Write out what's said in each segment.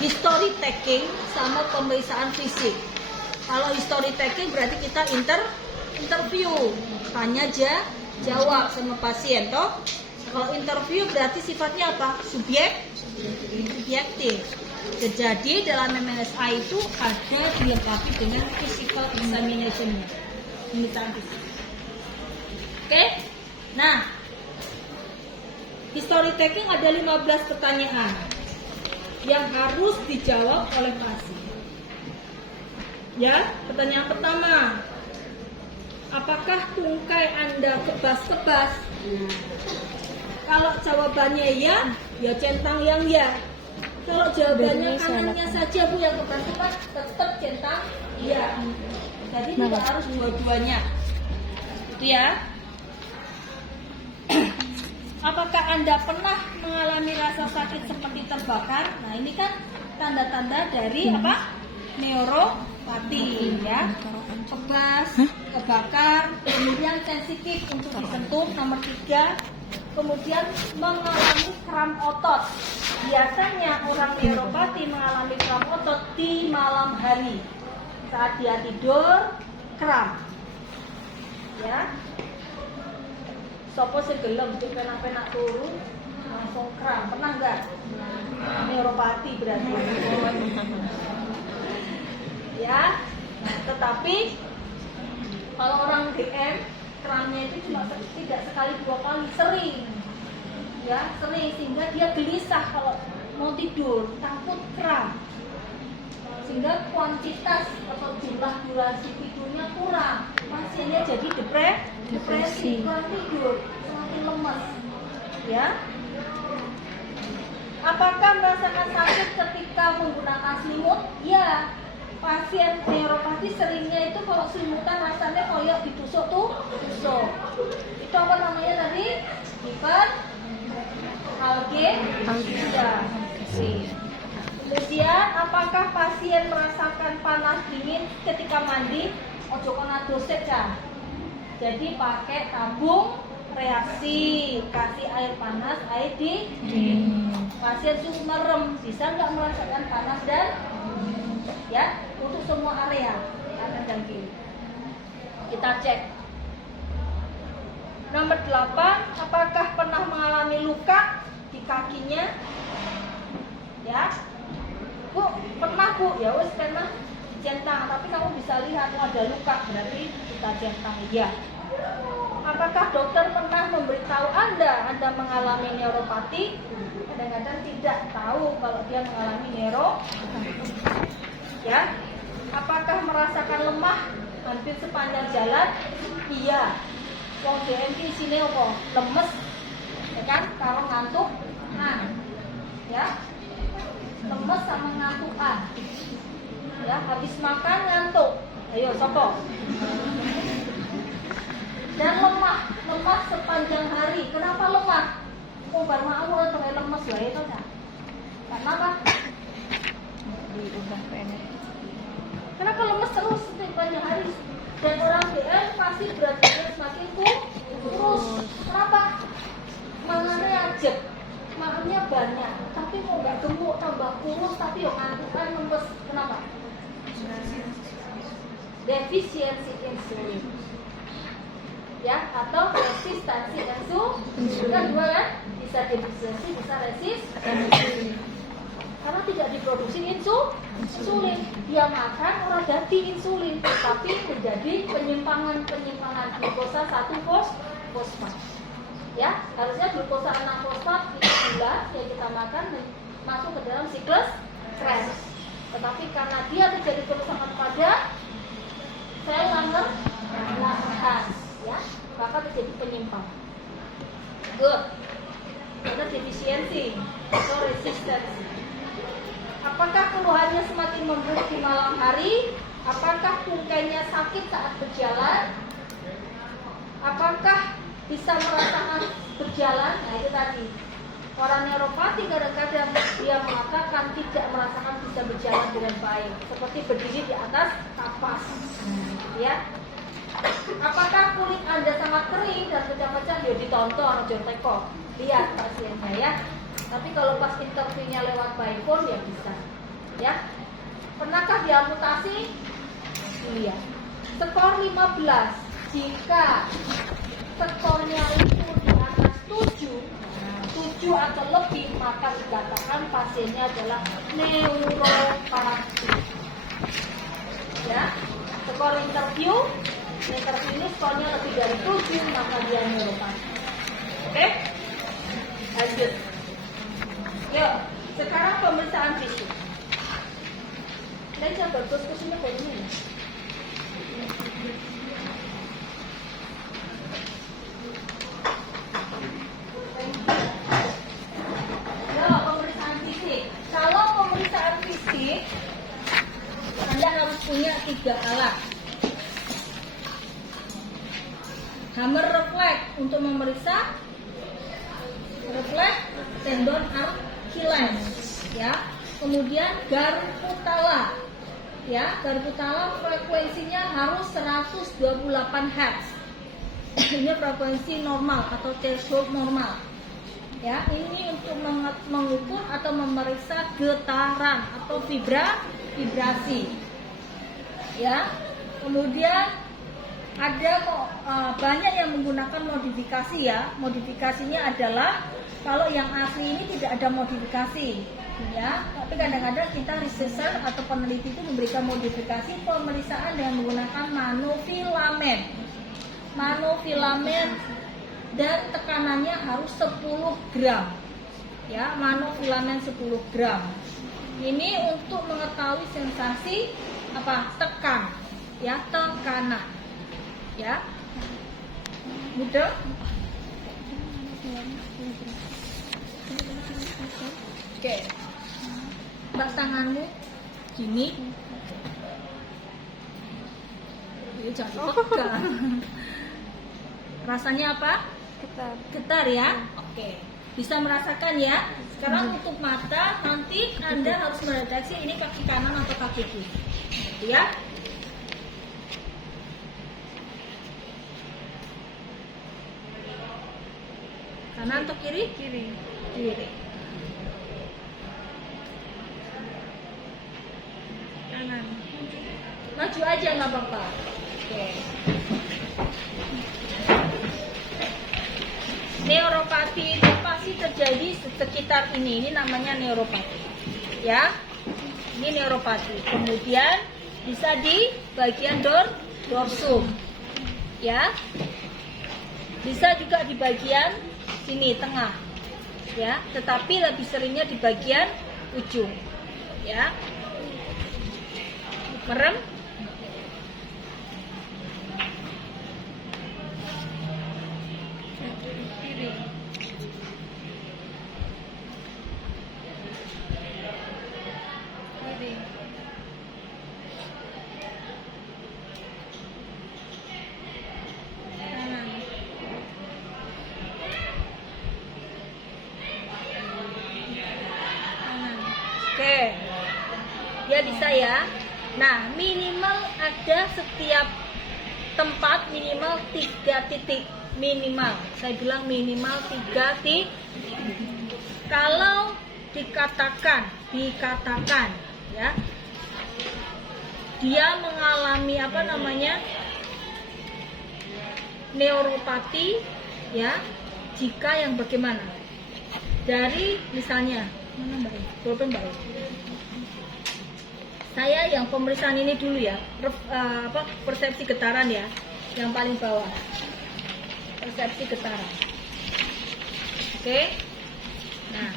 history taking sama pemeriksaan fisik. Kalau history taking berarti kita interview, tanya jawab sama pasien toh. Kalau interview berarti sifatnya apa? Subjektif. Jadi dalam MMSA itu ada dilengkapi dengan physical examination-nya. Pemeriksaan fisik. Oke? Nah, history taking ada 15 pertanyaan yang harus dijawab oleh pasien. Ya, pertanyaan pertama. Apakah tungkai Anda kebas-kebas? Kalau jawabannya ya, ya centang yang ya. Kalau jawabannya kanannya saja Bu yang kebas-kebas, tetap centang ya. Jadi tidak harus dua-duanya. Itu ya. Apakah Anda pernah mengalami rasa sakit seperti terbakar? Nah, ini kan tanda-tanda dari apa? Neuropati ya. Kebas, kebakar, kemudian sensitif untuk disentuh, nomor 3. Kemudian mengalami kram otot. Biasanya orang neuropati mengalami kram otot di malam hari. Saat dia tidur, kram. Ya. Sopo sing gelem penak-penak turu langsung kram. Pernah enggak? Neuropati berarti. Ya. Nah, tetapi kalau orang DM kramnya itu cuma tidak sekali 2 kali, sering. Ya, sering sehingga dia gelisah kalau mau tidur, takut kram. Sehingga kuantitas atau jumlah durasi tidurnya kurang. Pasiennya jadi depresi, kurang tidur, semakin lemas. Ya. Apakah merasakan sakit ketika menggunakan selimut? Ya. Pasien neuropati seringnya itu kalau selimutan rasanya kayak ditusuk tusuk. Itu apa namanya tadi? Hiperalgesia. Kemudian apakah pasien merasakan panas dingin ketika mandi? Ojo kena dosek ya. Jadi pakai tabung reaksi, kasih air panas, air dingin. Pasien suhu merem bisa nggak merasakan panas dan ya untuk semua area kanan dan kiri. Kita cek. Nomor 8, apakah pernah mengalami luka di kakinya? Ya, Bu, pernah Bu? Ya wes pernah centang, tapi kamu bisa lihat ada luka, berarti kita centang ya. Apakah dokter pernah memberitahu Anda mengalami neuropati? Kadang-kadang tidak tahu kalau dia mengalami neuropati. Ya, apakah merasakan lemah hampir sepanjang jalan? Iya. Wong DMT sini apa? Lemes, ya kan? Kalau ngantukan, ya, lemes sama ngantukan. Ya, habis makan ngantuk. Ayo, sopo. Dan lemah sepanjang hari. Kenapa lemah? Oh, baru aku atau lemes ya itu kan? Karena apa? Diubah ke energi. Kenapa lemes terus sepanjang hari? Dan orang DM pasti berat badan semakin kurus. Kenapa? Makannya ajek, makannya banyak, tapi mau nggak gemuk tambah kurus, tapi yang ngantukan lemes. Kenapa? Defisiensi insulin. Ya, atau resistansi insulin. Kan dua kan? Bisa defisiensi, bisa resisten. Karena tidak diproduksi insulin, dia makan orang ganti insulin, tapi menjadi penyimpangan glukosa 1 fosfat. Ya, harusnya glukosa 6 fosfat itu gula yang kita makan masuk ke dalam siklus stres. Tetapi karena dia terjadi kerusakan pada sel langergan, ya, maka terjadi penyimpang. Good. Ada defisiensi atau resistensi. Apakah keluhannya semakin memburuk di malam hari? Apakah tungkainya sakit saat berjalan? Apakah bisa merasakan berjalan? Nah itu tadi. Orang neuropati kadang-kadang dia mengatakan tidak merasakan bisa berjalan dengan baik, seperti berdiri di atas kapas. Ya. Apakah kulit Anda sangat kering dan pecah-pecah? Ya ditonton, jangan teko. Lihat pasiennya ya. Tapi kalau pas interviewnya lewat by phone ya bisa. Ya. Pernahkah diamputasi? Iya. Skor 15. Jika skornya itu di atas 7 atau lebih, maka dikatakan pasiennya adalah neuropati. Ya. Skor interview ini skornya lebih dari 7, maka dia neuropati. Oke? Lanjut. Yuk, sekarang pemeriksaan fisik. Dan coba terus ke sini kayak gini. Yuk, pemeriksaan fisik. Kalau pemeriksaan fisik, Anda harus punya 3 alat. Hammer reflex untuk memeriksa refleks tendon Achilles, ya. Kemudian Garputala, ya. Garputala frekuensinya harus 128 Hz. Ini frekuensi normal atau threshold normal, ya. Ini untuk mengukur atau memeriksa getaran atau vibrasi, ya. Kemudian ada banyak yang menggunakan modifikasi, ya. Modifikasinya adalah kalau yang asli ini tidak ada modifikasi, ya. Tapi kadang-kadang kita researcher atau peneliti itu memberikan modifikasi pemeriksaan dengan menggunakan manofilamen dan tekanannya harus 10 gram, ya. Manofilamen 10 gram. Ini untuk mengetahui sensasi tekan, ya, tekanan. Ya, mudah. Oke, mbak tanganmu gini, jangan tekan. Rasanya apa? Getar ya. Oke, bisa merasakan ya. Sekarang untuk mata, nanti Anda harus mendeteksi ini kaki kanan atau kaki kiri, ya. Kanan atau kiri? Kiri. Kanan. Maju aja nggak apa-apa. Oke. Neuropati itu pasti terjadi sekitar ini. Ini namanya neuropati. Ya. Ini neuropati. Kemudian bisa di bagian dorsum. Ya. Bisa juga di bagian sini tengah, ya, tetapi lebih seringnya di bagian ujung, ya. Merem. Kiri. Oke, dia bisa ya. Nah, minimal ada setiap tempat minimal 3 titik minimal. Saya bilang minimal 3 titik. Kalau dikatakan ya, dia mengalami neuropati, ya, jika yang bagaimana? Dari misalnya mana Mbak? Saya yang pemeriksaan ini dulu ya, persepsi getaran ya, yang paling bawah. Persepsi getaran. Oke. Nah,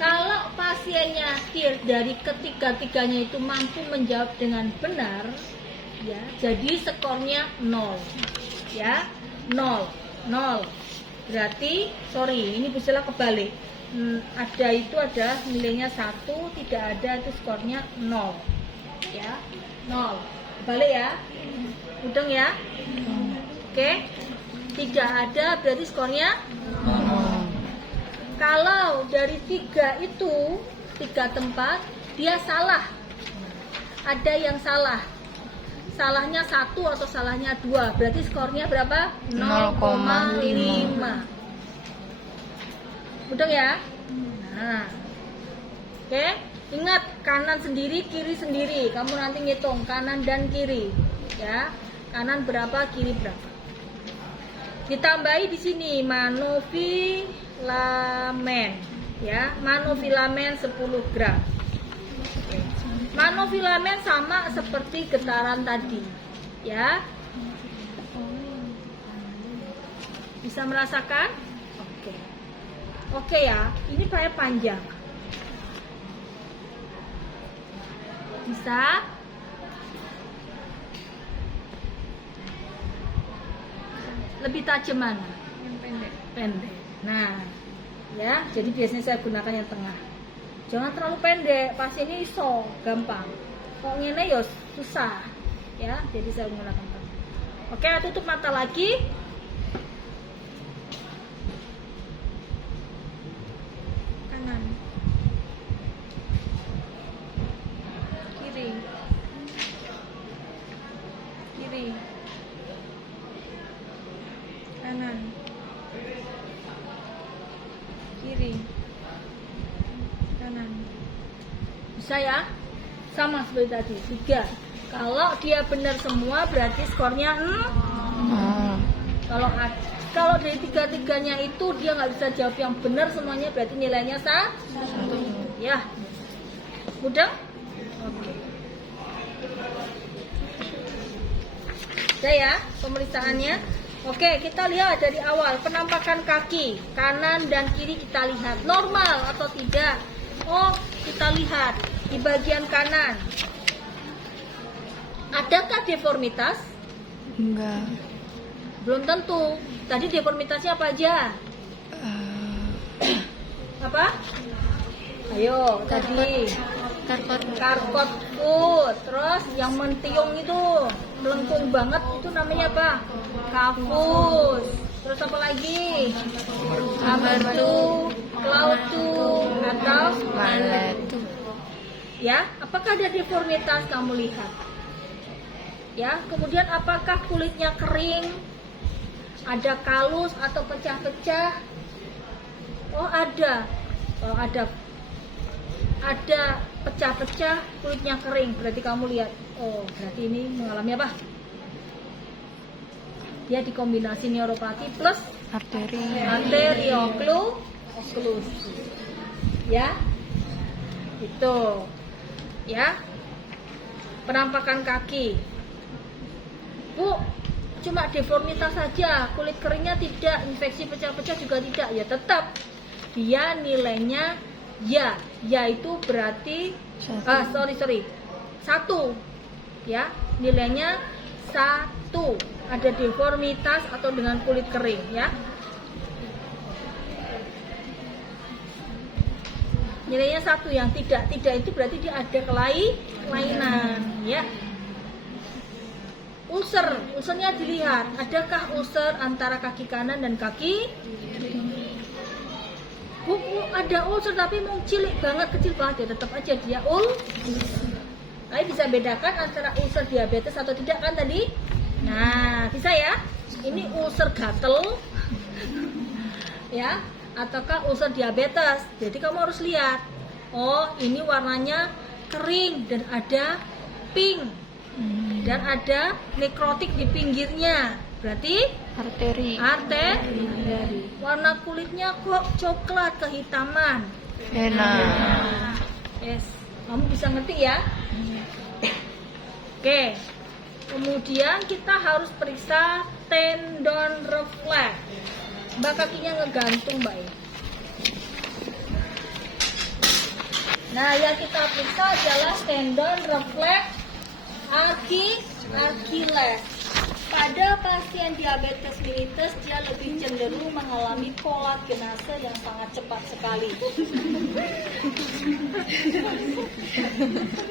kalau pasiennya dari ketiga-tiganya itu mampu menjawab dengan benar, ya, jadi skornya 0, ya, 0. Berarti, ini bisa kebalik. Ada nilainya 1, tidak ada itu skornya 0, ya, 0. Balik ya, mudeng ya. Oke, tidak ada berarti skornya 0. Kalau dari 3 tempat dia salah, ada yang salahnya 1 atau salahnya 2, berarti skornya berapa? 0,5. Mudeng ya. Nah, Oke, ingat kanan sendiri, kiri sendiri. Kamu nanti ngitung kanan dan kiri, ya. Kanan berapa, kiri berapa. Ditambahi di sini monofilamen, ya. Monofilamen 10 gram. Oke. Monofilamen sama seperti getaran tadi, ya. Bisa merasakan? Oke. Oke ya, ini kayak panjang. Bisa? Lebih tajam mana? Yang pendek. Pendek. Nah, ya, jadi biasanya saya gunakan yang tengah. Jangan terlalu pendek, pasti ini iso, gampang. Kok ngene ya susah, ya. Jadi saya menggunakan tengah. Oke, tutup mata lagi. Kanan. Kiri. Kiri. Kanan. Kiri. Kanan. Bisa ya? Sama seperti tadi, 3. Kalau dia benar semua berarti skornya 6. Kalau dari 3-3-nya itu dia nggak bisa jawab yang benar semuanya, berarti nilainya 1. Ya, mudah? Oke. Udah ya pemeriksaannya. Oke, kita lihat dari awal penampakan kaki kanan dan kiri, kita lihat normal atau tidak. Oh, kita lihat di bagian kanan. Adakah deformitas? Enggak. Belum tentu. Tadi deformitasnya apa aja? Apa? Ayo, tadi karpot foot. Terus yang mentiung itu melengkung banget itu namanya apa? Kafus. Terus apa lagi? Amertu, klautu, atau Maletu. ya, apakah ada deformitas kamu lihat? Ya, kemudian apakah kulitnya kering? Ada kalus atau pecah-pecah? Oh, ada. Oh, ada pecah-pecah, kulitnya kering. Berarti kamu lihat, oh, berarti ini mengalami apa? Dia dikombinasi neuropati plus arterioklus. Ya. Itu. Ya. Penampakan kaki. Bu, cuma deformitas saja, kulit keringnya tidak, infeksi pecah-pecah juga tidak, ya tetap dia nilainya ya, yaitu berarti 1, ya, nilainya 1, ada deformitas atau dengan kulit kering, ya. Nilainya 1, yang tidak itu berarti dia ada kelainan, ya. Ulsernya dilihat, adakah ulser antara kaki kanan dan kaki? Ada ulser tapi mau cilik banget, kecil banget, ya tetap aja dia Tapi bisa bedakan antara ulser diabetes atau tidak kan tadi? Nah, bisa ya? Ini ulser gatel, ya, ataukah ulser diabetes? Jadi kamu harus lihat. Oh, ini warnanya kering dan ada pink. Dan ada nekrotik di pinggirnya, berarti arteri. Warna kulitnya kok coklat kehitaman. Enak. Yes, kamu bisa ngerti ya. Oke, kemudian kita harus periksa tendon refleks. Mbak kakinya ngegantung, Mbak. Nah, yang kita periksa adalah tendon refleks Achilles. Pada pasien diabetes mellitus, dia lebih cenderung mengalami kolagenase yang sangat cepat sekali.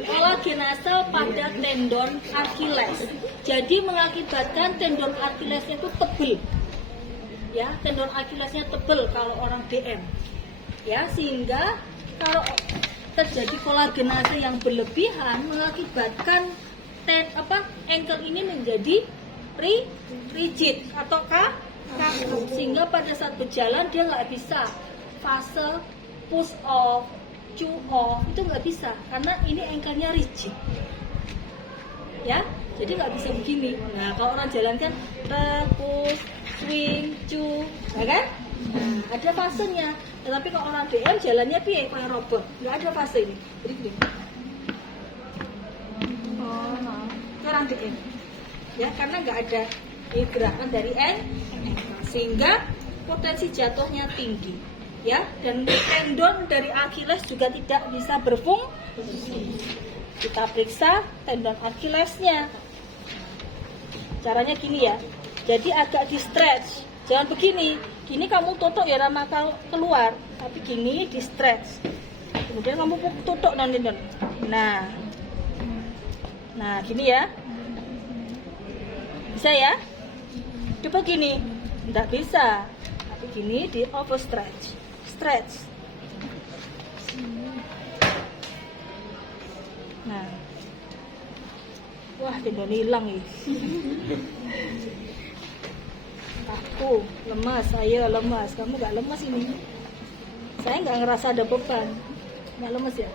Kolagenase pada tendon Achilles. Jadi mengakibatkan tendon Achillesnya itu tebal. Ya, tendon Achillesnya tebal kalau orang DM. Ya, sehingga kalau terjadi kolagenase yang berlebihan mengakibatkan ankle ini menjadi rigid atau kaku, sehingga pada saat berjalan dia nggak bisa fase push off cu, o itu nggak bisa karena ini ankle-nya rigid. Ya, jadi nggak bisa begini. Nah, kalau orang jalan kan push, swing, cu, ya kan? Nah, ada fasenya. Tetapi kalau orang DM jalannya piye kayak robot, nggak ada fase ini. Jadi gini. Itu orang DM. Ya, karena nggak ada gerakan dari sehingga potensi jatuhnya tinggi. Ya, dan tendon dari Achilles juga tidak bisa berfungsi. Kita periksa tendon Achillesnya. Caranya gini ya. Jadi agak di stretch. Jangan begini. Gini kamu tutuk ya lama keluar, tapi gini di stretch. Kemudian kamu tutuk tendon. Nah, gini ya. Bisa ya? Coba gini. Tidak bisa. Tapi gini di overstretch. Stretch. Nah, wah tendon hilang ya. Aku lemas, saya lemas. Kamu nggak lemas ini? Saya nggak ngerasa ada beban. Nggak lemas ya?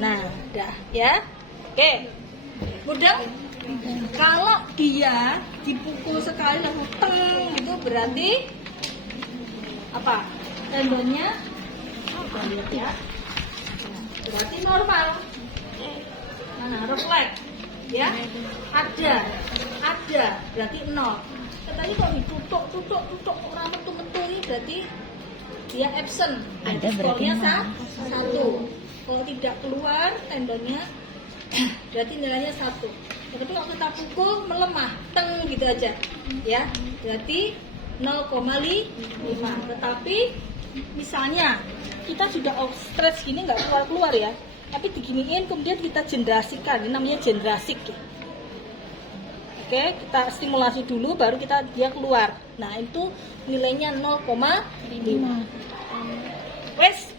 Nah, dah ya. Oke, mudah. Kalau dia dipukul sekali langsung teng gitu berarti apa? Tendonnya lihat ya. Berarti normal. Mana refleks ya? Ada berarti 0. Tadi kok ditutuk orang mentu ini berarti dia absent. Ada berarti skornya 1. Kalau tidak keluar tendonnya berarti nilainya 1. Tapi kalau kita pukul melemah, teng gitu aja, ya, berarti 0,5. Tetapi misalnya kita sudah stretch gini nggak keluar ya, tapi diginiin kemudian kita generasikan, ini namanya generasik ya. Oke, kita stimulasi dulu baru dia keluar. Nah, itu nilainya 0,5. Wes.